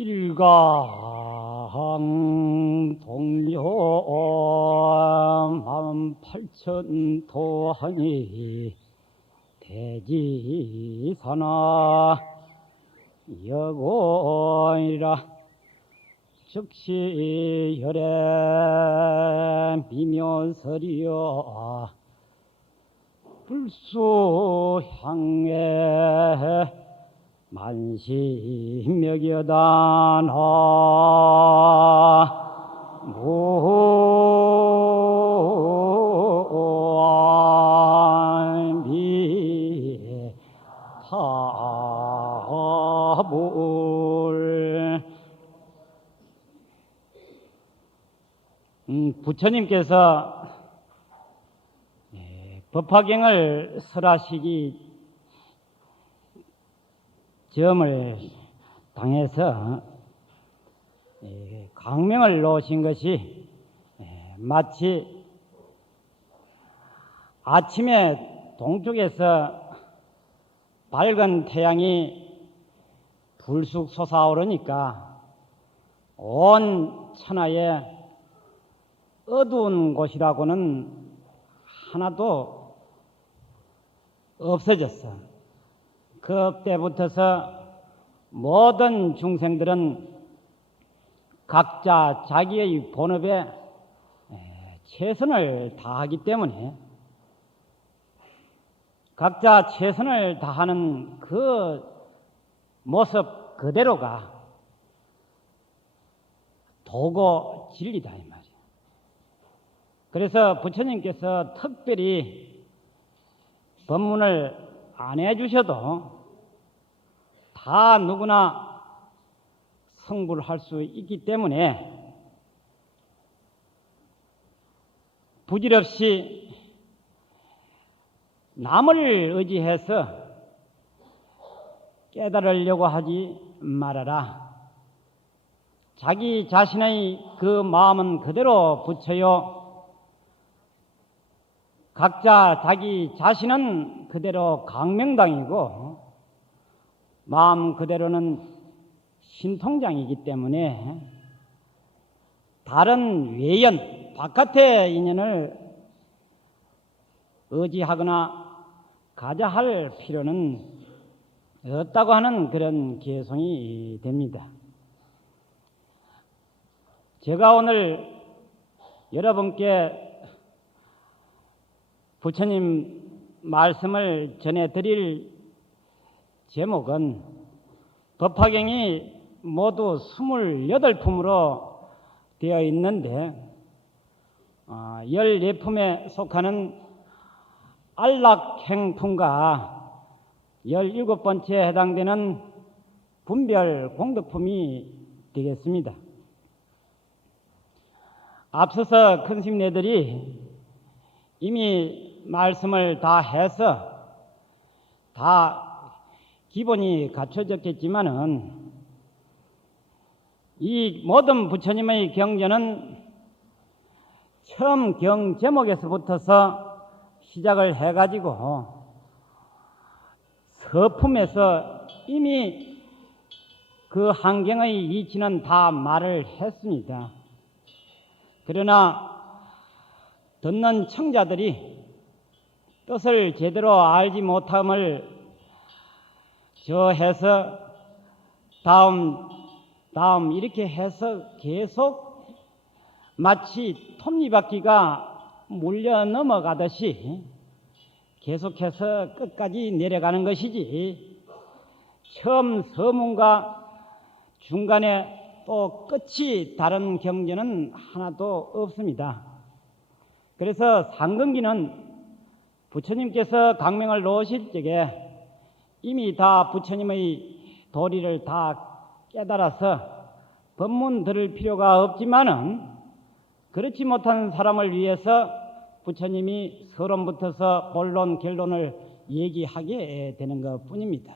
일강 동료 18,000 도하니 대지사나 여고이라 즉시 혈에 미묘설이여 불수향에 만신명여다 나무미타불. 부처님께서 법화경을 설하시기 점을 당해서 강명을 놓으신 것이 마치 아침에 동쪽에서 밝은 태양이 불쑥 솟아오르니까 온 천하에 어두운 곳이라고는 하나도 없어졌어. 그때부터서 모든 중생들은 각자 자기의 본업에 최선을 다하기 때문에 각자 최선을 다하는 그 모습 그대로가 도고 진리다 이 말이야. 그래서 부처님께서 특별히 법문을 안 해주셔도 다 누구나 성불할 수 있기 때문에 부질없이 남을 의지해서 깨달으려고 하지 말아라. 자기 자신의 그 마음은 그대로 붙여요. 각자 자기 자신은 그대로 강명당이고 마음 그대로는 신통장이기 때문에 다른 외연, 바깥의 인연을 의지하거나 가자 할 필요는 없다고 하는 그런 개성이 됩니다. 제가 오늘 여러분께 부처님 말씀을 전해드릴 제목은 법화경이 모두 28품으로 되어 있는데 14품에 속하는 안락행품과 17번째에 해당되는 분별공덕품이 되겠습니다. 앞서서 큰 스님네들이 이미 말씀을 다 해서 다 기본이 갖춰졌겠지만은 이 모든 부처님의 경전은 처음 경 제목에서부터서 시작을 해가지고 서품에서 이미 그 한경의 이치는 다 말을 했습니다. 그러나 듣는 청자들이 뜻을 제대로 알지 못함을 저해서 다음 이렇게 해서 계속 마치 톱니바퀴가 물려 넘어가듯이 계속해서 끝까지 내려가는 것이지 처음 서문과 중간에 또 끝이 다른 경전은 하나도 없습니다. 그래서 상근기는 부처님께서 강명을 놓으실 적에 이미 다 부처님의 도리를 다 깨달아서 법문 들을 필요가 없지만은 그렇지 못한 사람을 위해서 부처님이 서론부터서 본론, 결론을 얘기하게 되는 것 뿐입니다.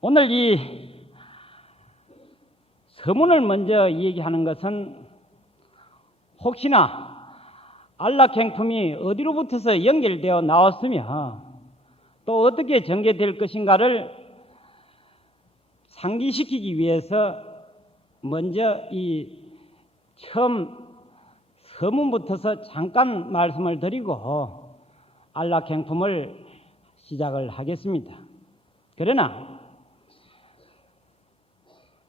오늘 이 서문을 먼저 얘기하는 것은 혹시나 안락행품이 어디로부터서 연결되어 나왔으며 또 어떻게 전개될 것인가를 상기시키기 위해서 먼저 이 처음 서문부터서 잠깐 말씀을 드리고 안락행품을 시작을 하겠습니다. 그러나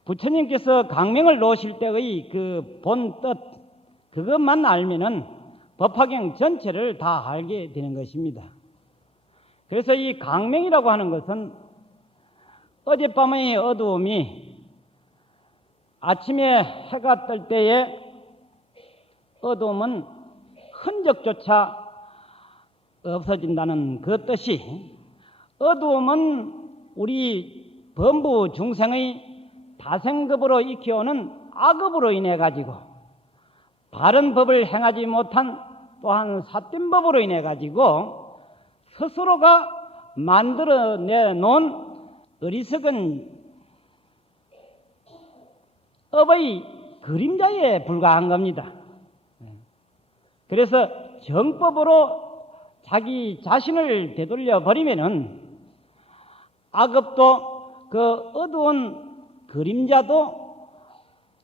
부처님께서 강명을 놓으실 때의 그 본 뜻, 그것만 알면은 법화경 전체를 다 알게 되는 것입니다. 그래서 이 강명이라고 하는 것은 어젯밤의 어두움이 아침에 해가 뜰 때의 어두움은 흔적조차 없어진다는 그 뜻이, 어두움은 우리 범부 중생의 다생급으로 익혀오는 악업으로 인해 가지고 바른 법을 행하지 못한 또한 삿된 법으로 인해 가지고 스스로가 만들어내 놓은 어리석은 업의 그림자에 불과한 겁니다. 그래서 정법으로 자기 자신을 되돌려 버리면은 악업도 그 어두운 그림자도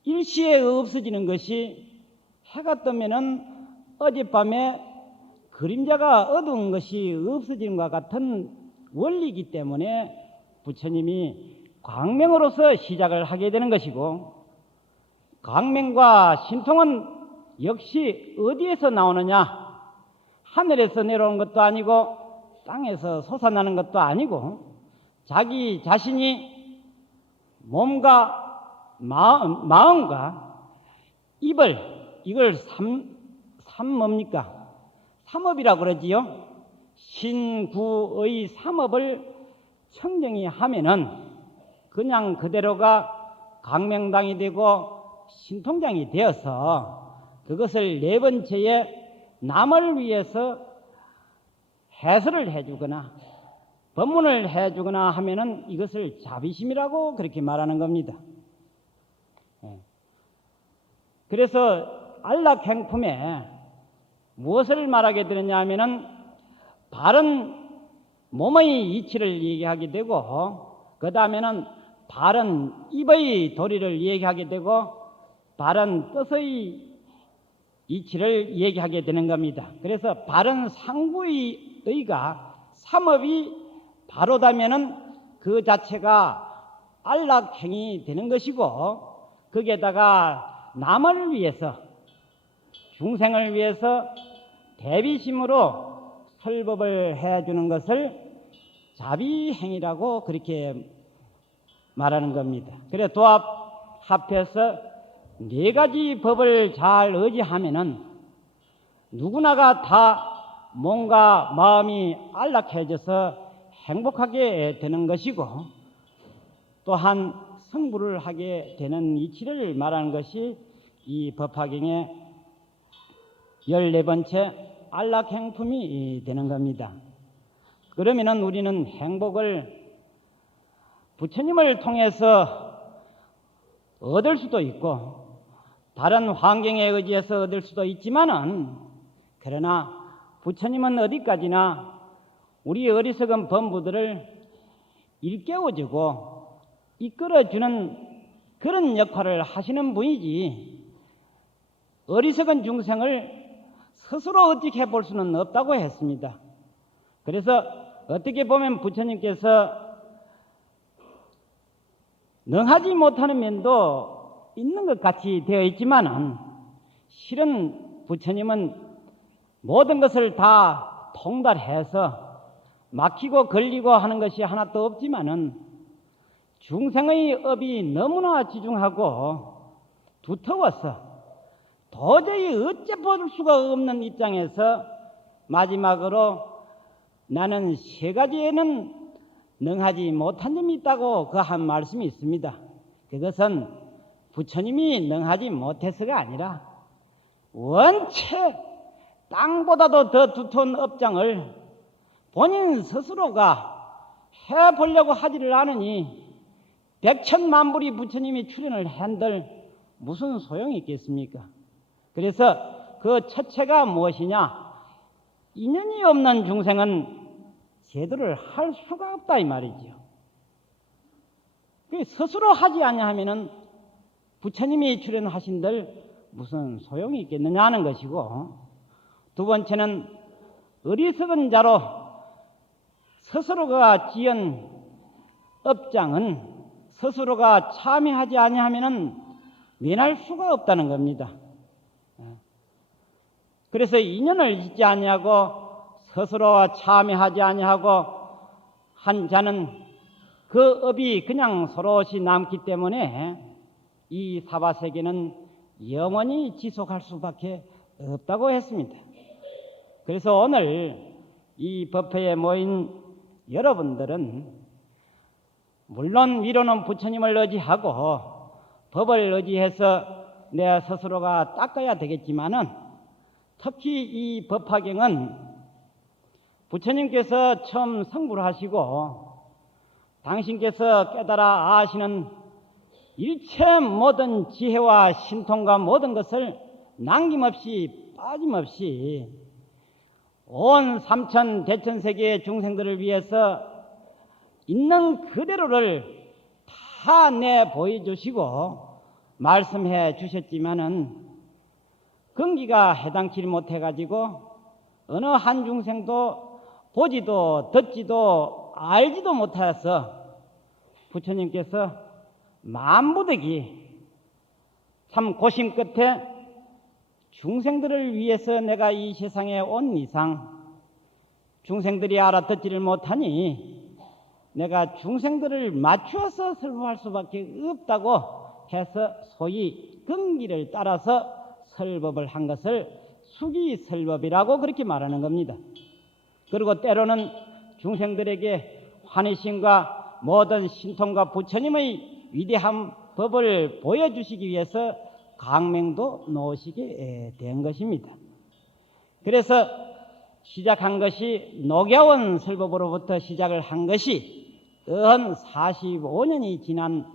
일시에 없어지는 것이, 해가 뜨면은 어젯밤에 그림자가 어두운 것이 없어지는 것과 같은 원리이기 때문에 부처님이 광명으로서 시작을 하게 되는 것이고, 광명과 신통은 역시 어디에서 나오느냐? 하늘에서 내려오는 것도 아니고 땅에서 솟아나는 것도 아니고 자기 자신이 몸과 마음과 이걸 뭡니까? 삼업이라고 그러지요. 신구의 삼업을 청정히 하면은 그냥 그대로가 광명당이 되고 신통장이 되어서 그것을 네 번째에 남을 위해서 해설을 해주거나 법문을 해주거나 하면은 이것을 자비심이라고 그렇게 말하는 겁니다. 그래서 안락행품에 무엇을 말하게 되느냐 하면은 바른 몸의 이치를 얘기하게 되고, 그 다음에는 바른 입의 도리를 얘기하게 되고, 바른 뜻의 이치를 얘기하게 되는 겁니다. 그래서 바른 상부의 의가 삼업이 바로다면은 그 자체가 안락행이 되는 것이고, 거기에다가 남을 위해서, 중생을 위해서 대비심으로 설법을 해주는 것을 자비행이라고 그렇게 말하는 겁니다. 그래 도합 합해서 네 가지 법을 잘 의지하면은 누구나가 다 몸과 마음이 안락해져서 행복하게 되는 것이고, 또한 성불을 하게 되는 이치를 말하는 것이 이 법화경의 14번째 안락행품이 되는 겁니다. 그러면은 우리는 행복을 부처님을 통해서 얻을 수도 있고 다른 환경에 의지해서 얻을 수도 있지만은, 그러나 부처님은 어디까지나 우리 어리석은 범부들을 일깨워주고 이끌어주는 그런 역할을 하시는 분이지, 어리석은 중생을 스스로 어떻게 볼 수는 없다고 했습니다. 그래서 어떻게 보면 부처님께서 능하지 못하는 면도 있는 것 같이 되어 있지만은, 실은 부처님은 모든 것을 다 통달해서 막히고 걸리고 하는 것이 하나도 없지만은, 중생의 업이 너무나 지중하고 두터워서 도저히 어째 볼 수가 없는 입장에서 마지막으로 나는 세 가지에는 능하지 못한 점이 있다고 그 한 말씀이 있습니다. 그것은 부처님이 능하지 못해서가 아니라 원체 땅보다도 더 두터운 업장을 본인 스스로가 해보려고 하지를 않으니 백천만불이 부처님이 출연을 한들 무슨 소용이 있겠습니까? 그래서 그 첫째가 무엇이냐? 인연이 없는 중생은 제도를 할 수가 없다 이 말이지요. 스스로 하지 아니하면은 부처님이 출연하신들 무슨 소용이 있겠느냐 하는 것이고, 두 번째는 어리석은 자로 스스로가 지은 업장은 스스로가 참여하지 아니하면은 면할 수가 없다는 겁니다. 그래서 인연을 짓지 아니하고 스스로 참여하지 아니하고 한 자는 그 업이 그냥 서로시 남기 때문에 이 사바세계는 영원히 지속할 수밖에 없다고 했습니다. 그래서 오늘 이 법회에 모인 여러분들은 물론 위로는 부처님을 의지하고 법을 의지해서 내 스스로가 닦아야 되겠지만은 특히 이 법화경은 부처님께서 처음 성불 하시고 당신께서 깨달아 아시는 일체 모든 지혜와 신통과 모든 것을 남김없이 빠짐없이 온 삼천 대천세계의 중생들을 위해서 있는 그대로를 다 내 보여주시고 말씀해 주셨지만은 근기가 해당치 못해가지고 어느 한 중생도 보지도 듣지도 알지도 못하여서 부처님께서 만부득이 참 고심 끝에 중생들을 위해서 내가 이 세상에 온 이상 중생들이 알아듣지를 못하니 내가 중생들을 맞추어서 설법할 수밖에 없다고 해서 소위 근기를 따라서 설법을 한 것을 수기설법이라고 그렇게 말하는 겁니다. 그리고 때로는 중생들에게 환희심과 모든 신통과 부처님의 위대한 법을 보여주시기 위해서 강명도 놓으시게 된 것입니다. 그래서 시작한 것이 녹야원 설법으로부터 시작을 한 것이 은 45년이 지난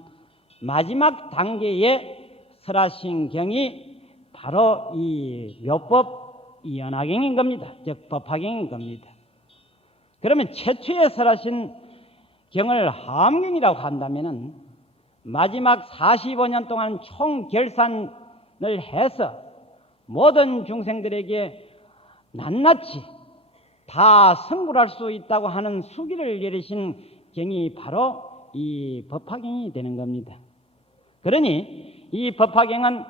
마지막 단계의 설하신경이 바로 이 묘법 연화경인 겁니다. 즉 법화경인 겁니다. 그러면 최초의 설하신 경을 하암경이라고 한다면은 마지막 45년 동안 총 결산을 해서 모든 중생들에게 낱낱이 다 성불할 수 있다고 하는 수기를 내리신 경이 바로 이 법화경이 되는 겁니다. 그러니 이 법화경은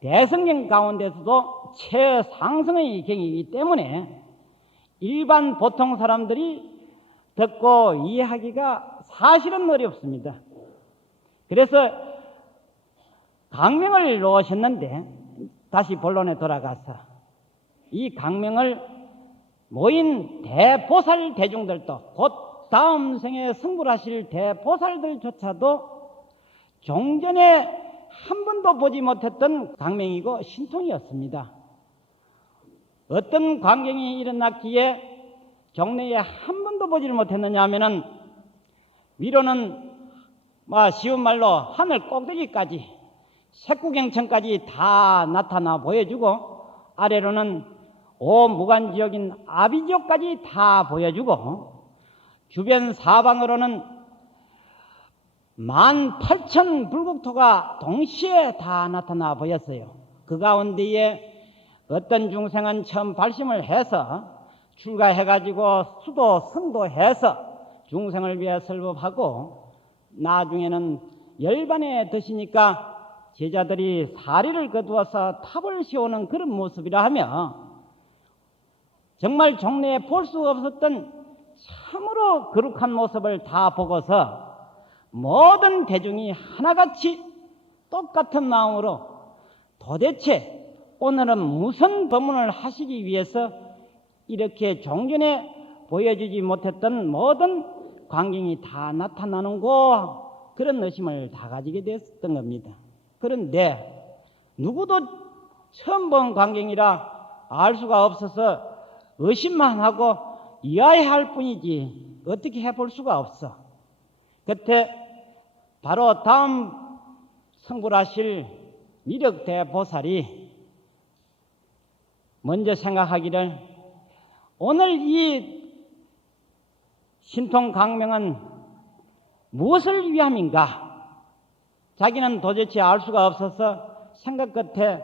대성경 가운데서도 최상승의 경이기 때문에 일반 보통 사람들이 듣고 이해하기가 사실은 어렵습니다. 그래서 강명을 놓으셨는데 다시 본론에 돌아가서 이 강명을 모인 대보살 대중들도 곧 다음 생에 승불하실 대보살들조차도 종전에 한 번도 보지 못했던 강명이고 신통이었습니다. 어떤 광경이 일어났기에 종래에 한 번도 보지를 못했느냐 하면은 위로는 쉬운 말로 하늘 꼭대기까지 색구경천까지 다 나타나 보여주고 아래로는 오무간지역인 아비지역까지 다 보여주고 주변 사방으로는 18,000 불국토가 동시에 다 나타나 보였어요. 그 가운데에 어떤 중생은 처음 발심을 해서 출가해가지고 수도 성도해서 중생을 위해 설법하고 나중에는 열반에 드시니까 제자들이 사리를 거두어서 탑을 씌우는 그런 모습이라 하며 정말 종래에 볼 수 없었던 참으로 거룩한 모습을 다 보고서 모든 대중이 하나같이 똑같은 마음으로 도대체 오늘은 무슨 법문을 하시기 위해서 이렇게 종전에 보여주지 못했던 모든 광경이 다 나타나는고 그런 의심을 다 가지게 됐던 겁니다. 그런데 누구도 처음 본 광경이라 알 수가 없어서 의심만 하고 이해할 뿐이지 어떻게 해볼 수가 없어. 그때 바로 다음 성불하실 미륵대보살이 먼저 생각하기를 오늘 이 신통강명은 무엇을 위함인가? 자기는 도대체 알 수가 없어서 생각 끝에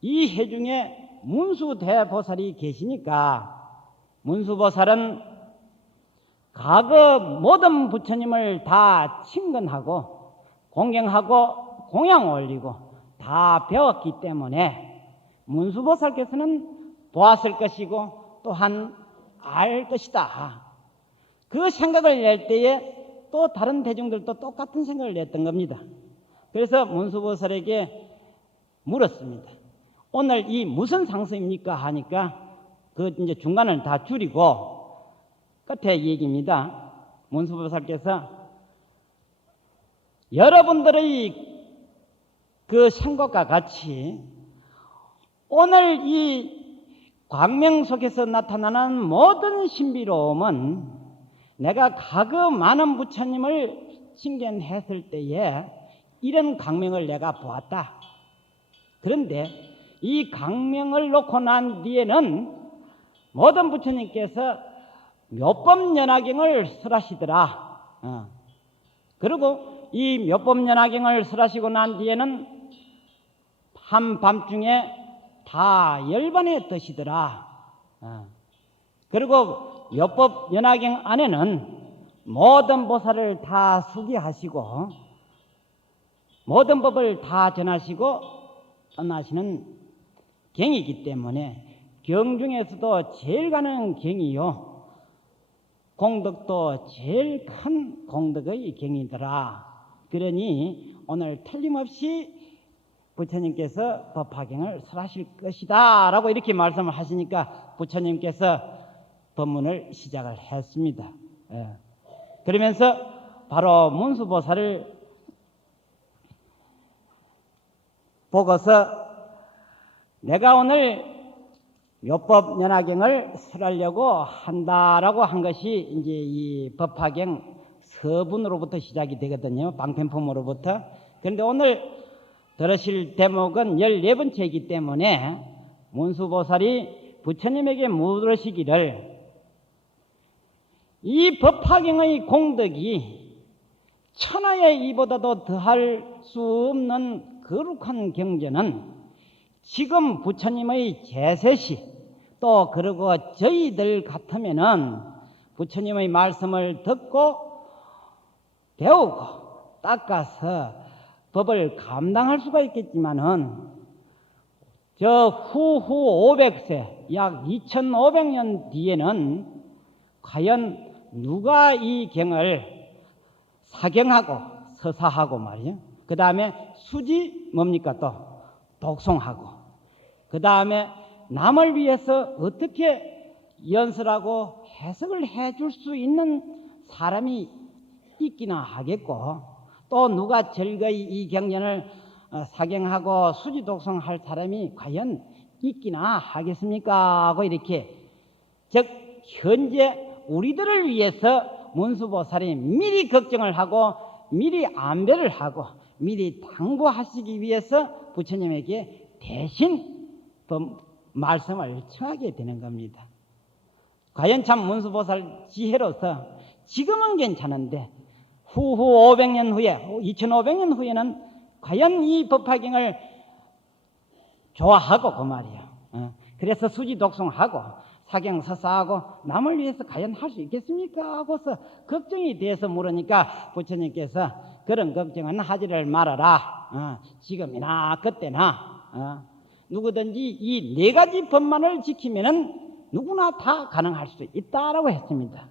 이 해중에 문수대보살이 계시니까 문수보살은 과거 모든 부처님을 다 친근하고 공경하고 공양 올리고 다 배웠기 때문에 문수보살께서는 보았을 것이고 또한 알 것이다. 그 생각을 낼 때에 또 다른 대중들도 똑같은 생각을 냈던 겁니다. 그래서 문수보살에게 물었습니다. 오늘 이 무슨 상승입니까? 하니까 그 이제 중간을 다 줄이고 끝에 얘기입니다. 문수보살께서 여러분들의 그 생각과 같이 오늘 이 광명 속에서 나타나는 모든 신비로움은 내가 과거 많은 부처님을 칭견했을 때에 이런 광명을 내가 보았다. 그런데 이 광명을 놓고 난 뒤에는 모든 부처님께서 묘법연화경을 설하시더라. 그리고 이 묘법연화경을 설하시고 난 뒤에는 한밤중에 다 열반에 뜨시더라. 그리고 묘법연화경 안에는 모든 보살을 다 수기하시고 모든 법을 다 전하시고 떠나시는 경이기 때문에 경 중에서도 제일 가는 경이요 공덕도 제일 큰 공덕의 경이더라. 그러니 오늘 틀림없이 부처님께서 법화경을 설하실 것이다 라고 이렇게 말씀을 하시니까 부처님께서 법문을 시작을 했습니다. 그러면서 바로 문수보살을 보고서 내가 오늘 묘법연화경을 설하려고 한다라고 한 것이 이제 이 법화경 서분으로부터 시작이 되거든요. 방편품으로부터. 그런데 오늘 들으실 대목은 14번째이기 때문에 문수보살이 부처님에게 물으시기를 이 법화경의 공덕이 천하의 이보다도 더할 수 없는 거룩한 경전은 지금 부처님의 제세시 또 그리고 저희들 같으면은 부처님의 말씀을 듣고 배우고 닦아서 법을 감당할 수가 있겠지만은 저 후후 500세 약 2500년 뒤에는 과연 누가 이 경을 사경하고 서사하고 말이에요. 그 다음에 수지 뭡니까 또 독송하고 그 다음에 남을 위해서 어떻게 연설하고 해석을 해줄 수 있는 사람이 있기나 하겠고 또 누가 즐거이 이 경전을 사경하고 수지 독송할 사람이 과연 있기나 하겠습니까? 하고 이렇게 즉 현재 우리들을 위해서 문수보살이 미리 걱정을 하고 미리 안배를 하고 미리 당부하시기 위해서 부처님에게 대신 말씀을 청하게 되는 겁니다. 과연 참 문수보살 지혜로서 지금은 괜찮은데 후후 500년 후에 2500년 후에는 과연 이 법화경을 좋아하고 그 말이에요. 그래서 수지 독송하고 사경 서사하고 남을 위해서 과연 할 수 있겠습니까? 하고서 걱정이 돼서 물으니까 부처님께서 그런 걱정은 하지를 말아라. 지금이나 그때나 누구든지 이 네 가지 법만을 지키면은 누구나 다 가능할 수 있다라고 했습니다.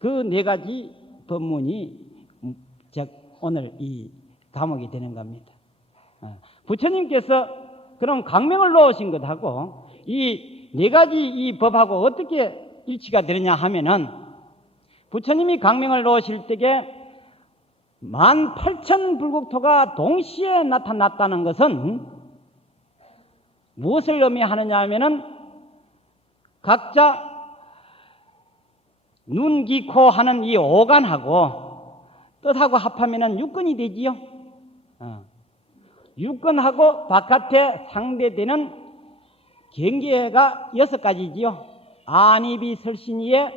그 네 가지 법문이 즉 오늘 이 과목이 되는 겁니다. 부처님께서 그런 강명을 놓으신 것하고 이 네 가지 이 법하고 어떻게 일치가 되느냐 하면은 부처님이 강명을 놓으실 때에 18,000불국토가 동시에 나타났다는 것은 무엇을 의미하느냐 하면은 각자 눈, 귀, 코 하는 이 오간하고 뜻하고 합하면은 육근이 되지요. 육근하고 바깥에 상대되는 경계가 6가지지요. 안입이 설신이에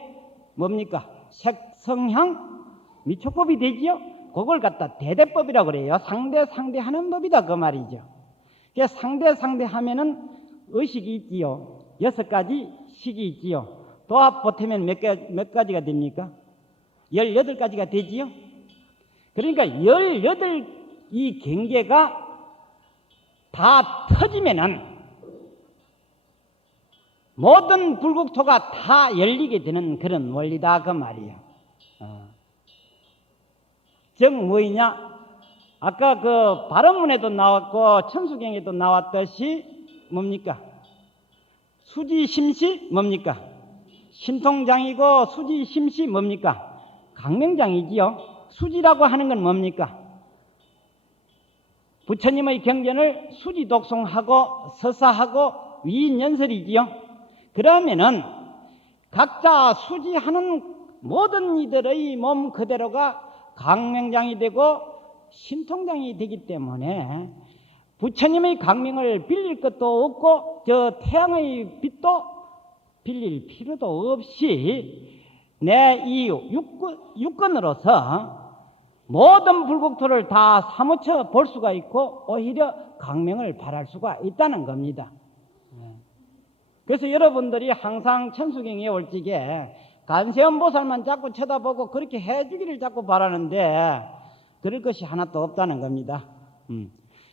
뭡니까? 색성향 미촉법이 되지요. 그걸 갖다 대대법이라고 그래요. 상대하는 법이다 그 말이죠. 그래서 상대하면은 의식이 있지요. 6가지 식이 있지요. 도합 보태면 몇 가지가 됩니까? 18가지가 되지요. 그러니까 18이 경계가 다 터지면은 모든 불국토가 다 열리게 되는 그런 원리다 그 말이에요. 즉 뭐이냐? 아까 그 발언문에도 나왔고 천수경에도 나왔듯이 뭡니까? 수지심시 뭡니까? 신통장이고 수지심시 뭡니까? 강명장이지요. 수지라고 하는 건 뭡니까? 부처님의 경전을 수지독송하고 서사하고 위인연설이지요. 그러면은 각자 수지하는 모든 이들의 몸 그대로가 강명장이 되고 신통장이 되기 때문에 부처님의 강명을 빌릴 것도 없고 저 태양의 빛도 빌릴 필요도 없이 내 이 육건으로서 모든 불국토를 다 사무쳐 볼 수가 있고 오히려 강명을 발할 수가 있다는 겁니다. 그래서 여러분들이 항상 천수경에 올 적에 관세음보살만 자꾸 쳐다보고 그렇게 해주기를 자꾸 바라는데 그럴 것이 하나도 없다는 겁니다.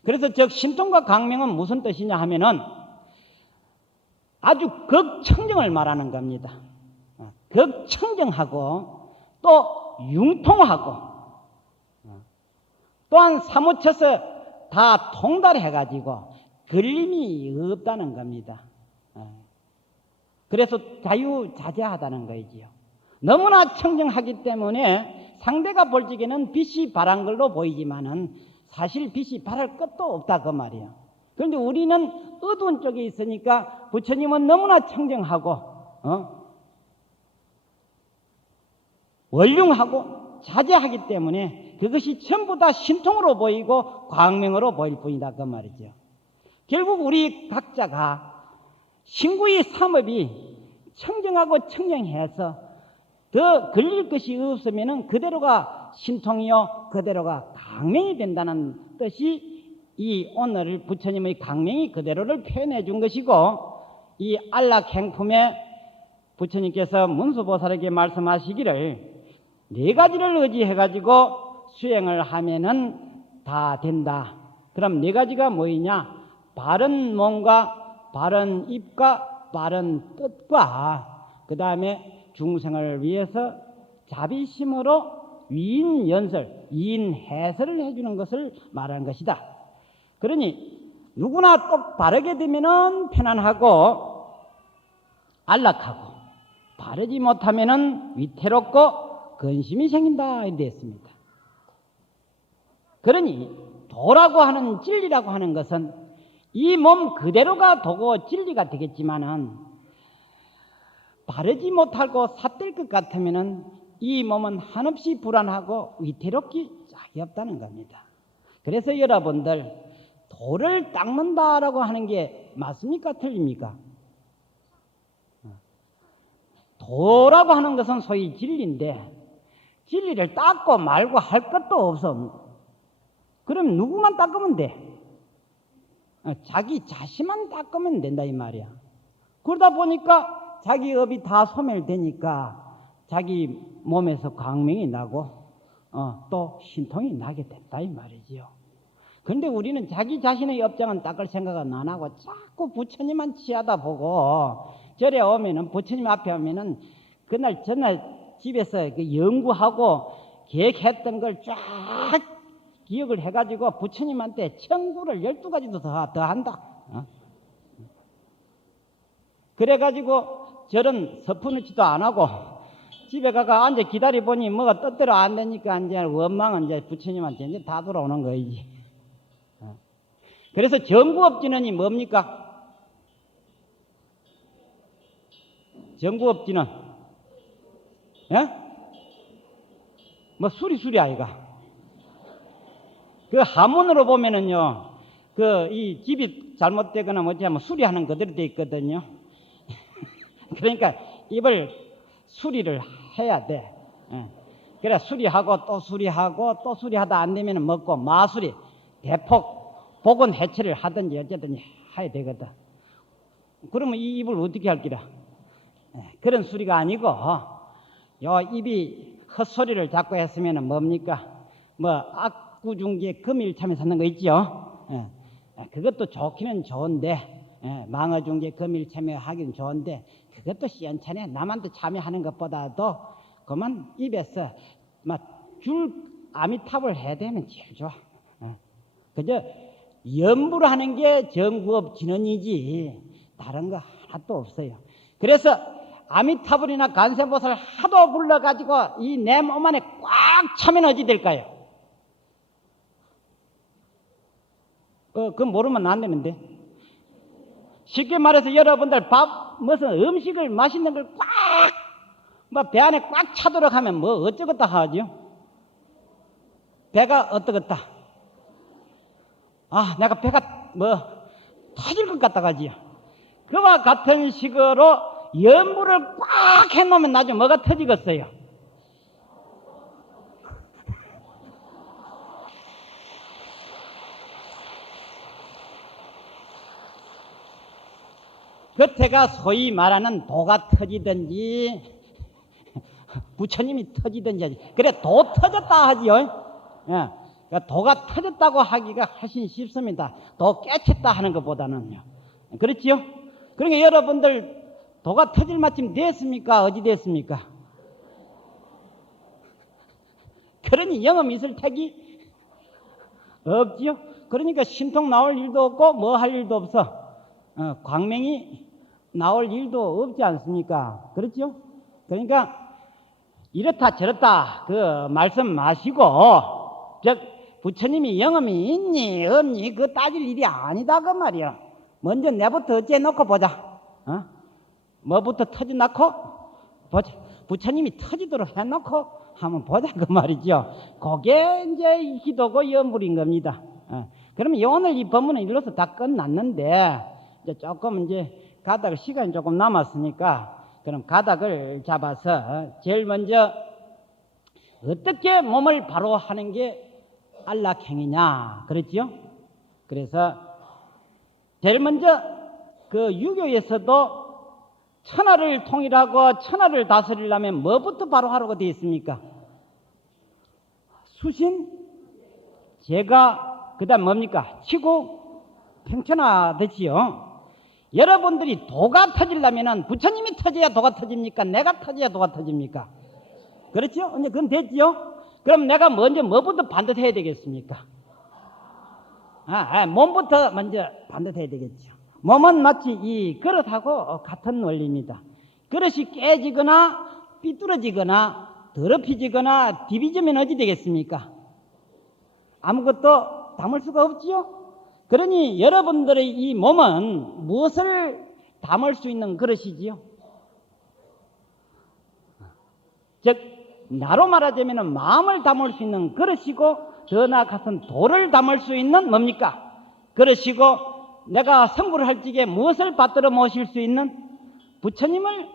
그래서 즉 신통과 강명은 무슨 뜻이냐 하면은 아주 극청정을 말하는 겁니다. 극청정하고 또 융통하고 또한 사무쳐서 다 통달해가지고 걸림이 없다는 겁니다. 그래서 자유자재하다는 거지요. 너무나 청정하기 때문에 상대가 볼 적에는 빛이 발한 걸로 보이지만은 사실 빛이 발할 것도 없다 그 말이에요. 그런데 우리는 어두운 쪽에 있으니까 부처님은 너무나 청정하고 원륭하고 자재하기 때문에 그것이 전부 다 신통으로 보이고 광명으로 보일 뿐이다 그 말이죠. 결국 우리 각자가 신구의 삼업이 청정하고 청정해서 더 걸릴 것이 없으면 그대로가 신통이요 그대로가 강명이 된다는 뜻이 이 오늘 부처님의 강명이 그대로를 표현해 준 것이고 이 안락행품에 부처님께서 문수보살에게 말씀하시기를 4가지를 의지해 가지고 수행을 하면은 다 된다. 그럼 4가지가 뭐이냐? 바른 몸과 바른 입과 바른 뜻과 그 다음에 중생을 위해서 자비심으로 위인연설, 위인해설을 해주는 것을 말하는 것이다. 그러니 누구나 똑 바르게 되면은 편안하고 안락하고 바르지 못하면은 위태롭고 근심이 생긴다 이렇게 했습니다. 그러니 도라고 하는 진리라고 하는 것은 이 몸 그대로가 도고 진리가 되겠지만은 바르지 못하고 삿될 것 같으면은 이 몸은 한없이 불안하고 위태롭기 짝이 없다는 겁니다. 그래서 여러분들 도를 닦는다라고 하는 게 맞습니까? 틀립니까? 도라고 하는 것은 소위 진리인데 진리를 닦고 말고 할 것도 없어. 그럼 누구만 닦으면 돼? 자기 자신만 닦으면 된다 이 말이야. 그러다 보니까 자기 업이 다 소멸되니까 자기 몸에서 광명이 나고 또 신통이 나게 된다 이 말이지요. 그런데 우리는 자기 자신의 업장은 닦을 생각은 안 하고 자꾸 부처님만 취하다 보고 절에 오면은 부처님 앞에 오면은 그날 전날 집에서 그 연구하고 계획했던 걸 쫙 기억을 해가지고 부처님한테 청구를 12가지도 더 한다. 그래가지고 절은 서푼치도 안 하고 집에 가가 앉아 기다려보니 뭐가 뜻대로 안 되니까 이제 원망은 이제 부처님한테 이제 다 돌아오는 거이지. 그래서 정구업진언이 뭡니까? 정구업진언. 예? 뭐 수리 아이가. 그 하문으로 보면은요, 그 이 집이 잘못되거나 뭐지하면 수리하는 그대로 돼 있거든요. 그러니까 입을 수리를 해야 돼. 그래 수리하고 또 수리하고 또 수리하다 안 되면 먹고 마수리 대폭 복원 해체를 하든지 어쨌든 해야 되거든. 그러면 이 입을 어떻게 할 기라? 그런 수리가 아니고 요 입이 헛소리를 자꾸 했으면 뭡니까? 뭐 악구중지에 금일참에 사는 거 있죠. 그것도 좋기는 좋은데 망어중지에 금일참에 하기는 좋은데 그것도 시원찮아. 남한테 참여하는 것보다도 그만 입에서 막 줄 아미탑을 해야 되면 제일 좋아. 그저 염불 하는 게 정구업 진언이지 다른 거 하나도 없어요. 그래서 아미타불이나 간세보살 하도 불러가지고 이 내 몸 안에 꽉 차면 어찌 될까요? 그건 모르면 안 되는데. 쉽게 말해서 여러분들 무슨 음식을 맛있는 걸 꽉 배 안에 꽉 차도록 하면 뭐 어쩌겠다 하죠? 배가 어떠겠다? 내가 배가 터질 것 같다 가지요. 그와 같은 식으로 염불을 꽉 해놓으면 나중에 뭐가 터지겠어요? 겉에가 소위 말하는 도가 터지든지 부처님이 터지든지 그래 도 터졌다 하지요. 그러니까 도가 터졌다고 하기가 훨씬 쉽습니다. 도 깨쳤다 하는 것보다는요. 그렇지요? 그러니까 여러분들 도가 터질 마침 됐습니까? 어디 됐습니까? 그러니 영험이 있을 택이 없지요. 그러니까 신통 나올 일도 없고 뭐 할 일도 없어. 광명이 나올 일도 없지 않습니까? 그렇죠? 그러니까 이렇다 저렇다 그 말씀 마시고 즉 부처님이 영험이 있니 없니 그거 따질 일이 아니다 그 말이야. 먼저 내부터 어째 놓고 보자. 뭐부터 터져놓고 보자. 부처님이 터지도록 해놓고 한번 보자 그 말이죠. 그게 이제 기도고 염불인 겁니다. 그러면 오늘 이 법문은 이로써 다 끝났는데 이제 조금 이제 가닥 시간이 조금 남았으니까 그럼 가닥을 잡아서 제일 먼저 어떻게 몸을 바로 하는 게 안락행이냐 그랬지요? 그래서 제일 먼저 그 유교에서도 천하를 통일하고 천하를 다스리려면 뭐부터 바로 하라고 되어 있습니까? 수신, 제가, 그 다음 뭡니까? 치고, 평천하되지요. 여러분들이 도가 터지려면 부처님이 터져야 도가 터집니까? 내가 터져야 도가 터집니까? 그렇죠? 이제 그건 됐지요? 그럼 내가 먼저 뭐부터 반듯해야 되겠습니까? 몸부터 먼저 반듯해야 되겠죠. 몸은 마치 이 그릇하고 같은 원리입니다. 그릇이 깨지거나 삐뚤어지거나 더럽혀지거나 디비지면 어찌 되겠습니까? 아무것도 담을 수가 없지요. 그러니 여러분들의 이 몸은 무엇을 담을 수 있는 그릇이지요? 즉 나로 말하자면 마음을 담을 수 있는 그릇이고 더 나아가서는 도를 담을 수 있는 뭡니까? 그릇이고 내가 성불을 할 적에 무엇을 받들어 모실 수 있는 부처님을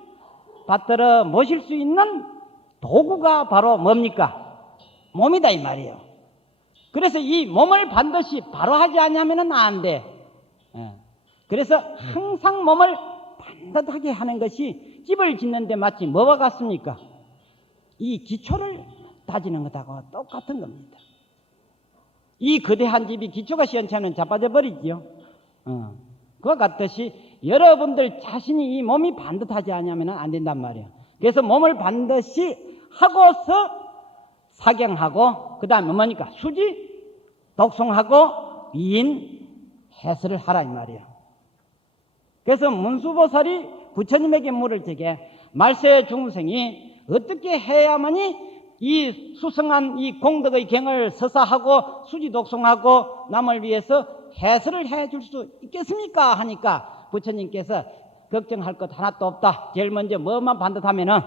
받들어 모실 수 있는 도구가 바로 뭡니까? 몸이다 이 말이에요. 그래서 이 몸을 반드시 바로 하지 않으면 안 돼. 그래서 항상 몸을 반듯하게 하는 것이 집을 짓는데 마치 뭐와 같습니까? 이 기초를 다지는 것하고 똑같은 겁니다. 이 거대한 집이 기초가 시원찮으면 자빠져 버리지요. 그와 같듯이 여러분들 자신이 이 몸이 반듯하지 않으면 안 된단 말이에요. 그래서 몸을 반드시 하고서 사경하고 그 다음에 뭐니까 수지, 독송하고 위인, 해설을 하라 이 말이에요. 그래서 문수보살이 부처님에게 물을 적에 말세 중생이 어떻게 해야만이 이 수성한 이 공덕의 경을 서사하고 수지 독송하고 남을 위해서 해설을 해줄 수 있겠습니까? 하니까 부처님께서 걱정할 것 하나도 없다. 제일 먼저 뭐만 반듯하면은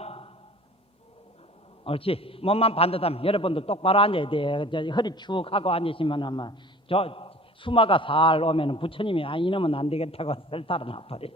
옳지. 몸만 반듯하면 여러분도 똑바로 앉아야 돼요. 허리 축 하고 앉으시면 아마 수마가 살 오면 부처님이 이놈은 안 되겠다고 설타를 놔버려요.